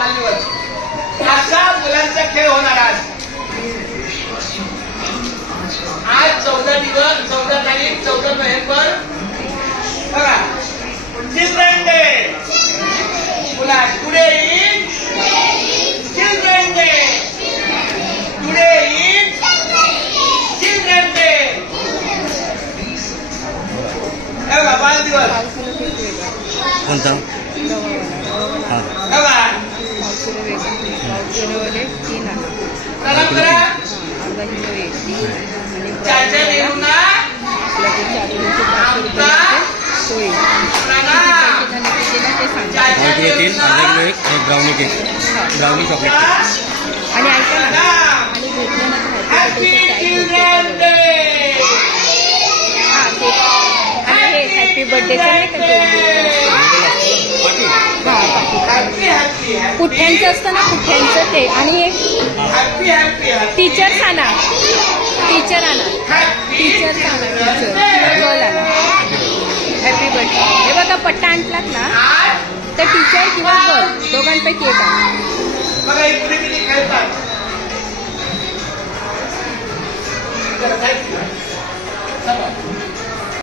बालदिवस असा मुलांचा खेळ होणार आज 14 तारीख 14 नोव्हेंबर बघा चिल्ड्रन डे मुला today is children day today is children day बघा बालदिवस कोणता चाचा नेहरूंना ब्राउनी केक ब्राउनी चॉकलेट आणि ऐका ना happy children day happy birthday पुठ्यांचं असतं ना पुठ्यांचं ते आणि एक टीचर आणा टीचर गर्ल आणा हॅपी बर्थडे हे बघा पट्टा आणलात ना तर टीचर किंवा गर्ल दोघांपैकी एक आणा.